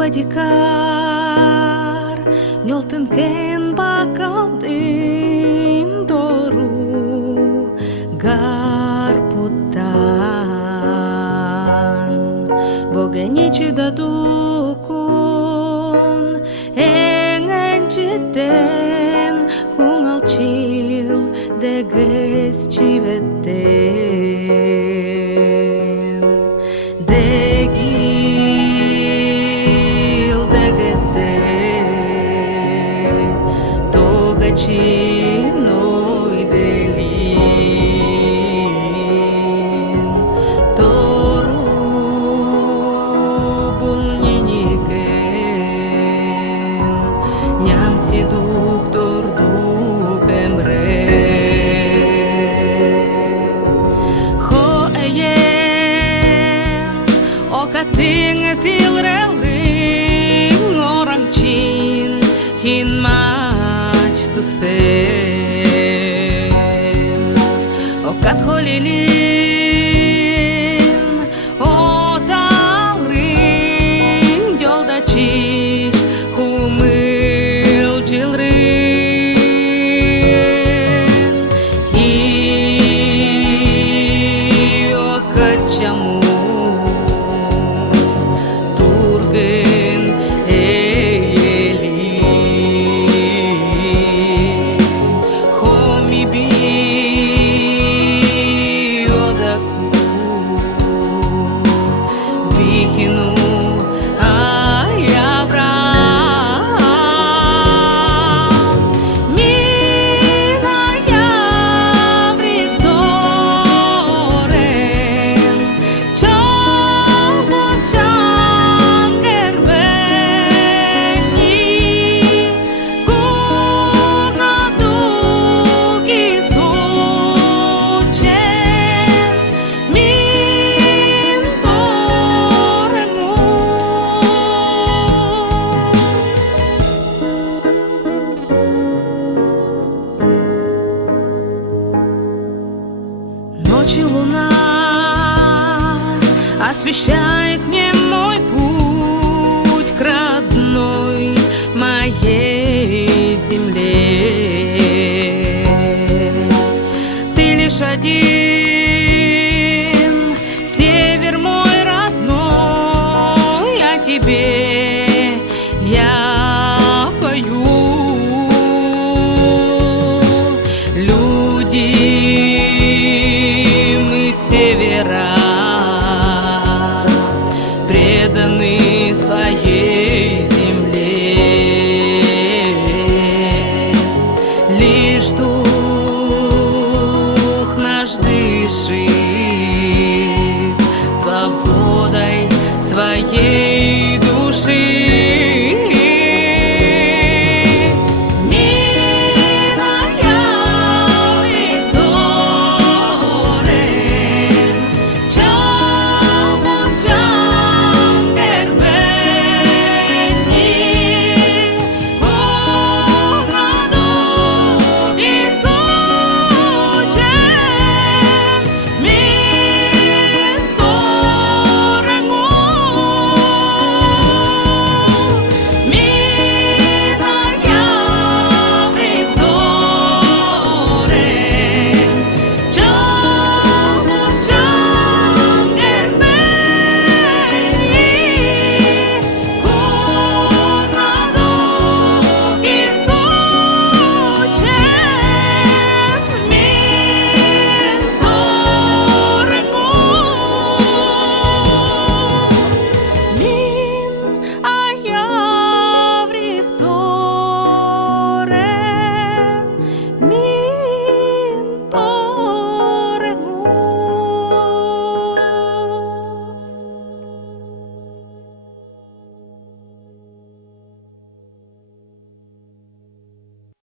Бадикар, нёлтынкен бакалдын дору гарпуттан. Богенечи дадукун, эңенчитен куңалчил дегес чиветтен. Дегил дегете, тогачиной делин, тору булниникен, нямсидук тордук эмре. Окатың тилрелин ораңчин хин мач тусен. Окат холилин оталрин жолдачиш хумыл жилрин. И окачаму Ночью луна освещает мне мой путь к родной моей земле. Ты лишь один, север мой родной, о тебе я пою. Люди севера преданы своей земле. Лишь дух наш дышит свободой своей.